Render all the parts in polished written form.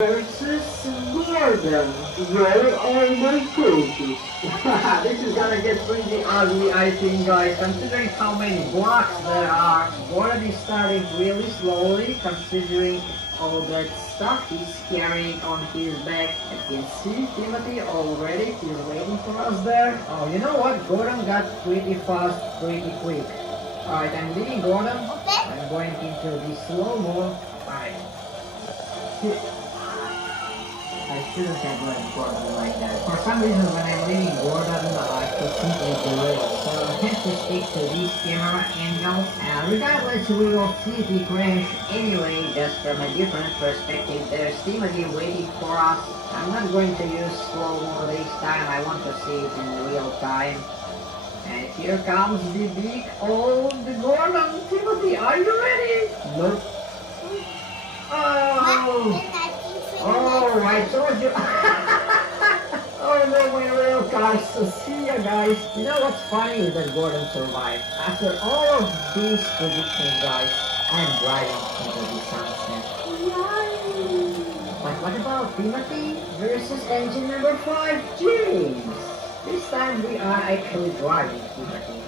Versus Gordon. Where are my coaches? This is gonna get pretty ugly, I think, guys, considering how many blocks there are. Gordon is starting really slowly, considering all that stuff he's carrying on his back. I can see Timothy already, he's waiting for us there. Oh, you know what? Gordon got pretty fast, pretty quick. Alright, I'm leading Gordon. Okay. I'm going into the slow-mo. Alright. I shouldn't have let Gordon like that. For some reason, when I'm leaving Gordon, I could simply derail. So I have to stick to this camera angle. Regardless, we will see the crash anyway, just from a different perspective. There's Timothy waiting for us. I'm not going to use slow-mo this time. I want to see it in real time. And here comes the big old Gordon. Timothy, are you ready? Nope. Oh! Oh, I told you. Oh no, my real cars. So see ya, guys. You know what's funny is that Gordon survived. After all of these predictions, guys, I'm driving into the sunset. But what about Timothy versus engine number 5, James? This time we are actually driving Timothy.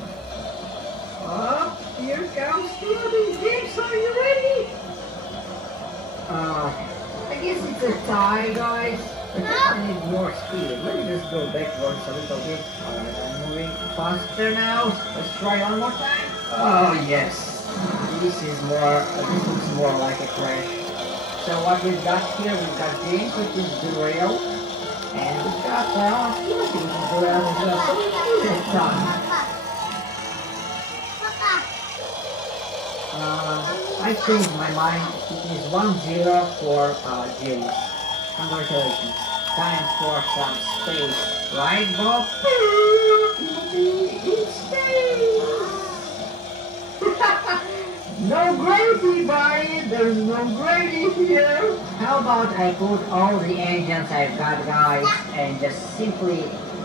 Oh, here comes Timothy. James, are you ready? I guess it's a tie, guys. I think I need more speed. Let me just go backwards a little bit. Alright, I'm moving faster now. Let's try one more time. Oh yes. This looks more like a crash. So what we've got here, we've got James, which is the rail. And we've got Timothy, which is the rail as well. So we can do that time. I changed my mind. It is 1-0 for James. Congratulations. Time for some space. Right, Bob? In space! No gravity, buddy! There's no gravity here! How about I put all the engines I've got, guys, and just simply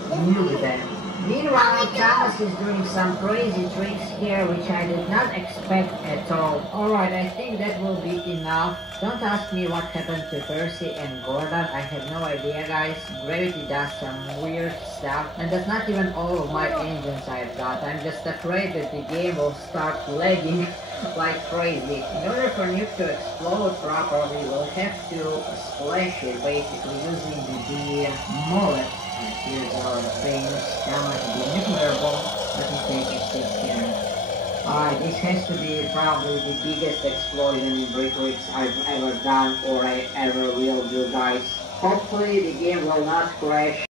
nuke them? Meanwhile, Thomas is doing some crazy tricks here, which I did not expect at all. Alright, I think that will be enough. Don't ask me what happened to Percy and Gordon. I have no idea, guys. Gravity does some weird stuff. And that's not even all of my engines I've got. I'm just afraid that the game will start lagging like crazy. In order for nuke to explode properly, we'll have to splash it, basically using the mullet. And here's our famous helmet, the nuclear bomb. Let me take a step here. Alright, this has to be probably the biggest explosion in Bricklix I've ever done or I ever will do, guys. Hopefully the game will not crash.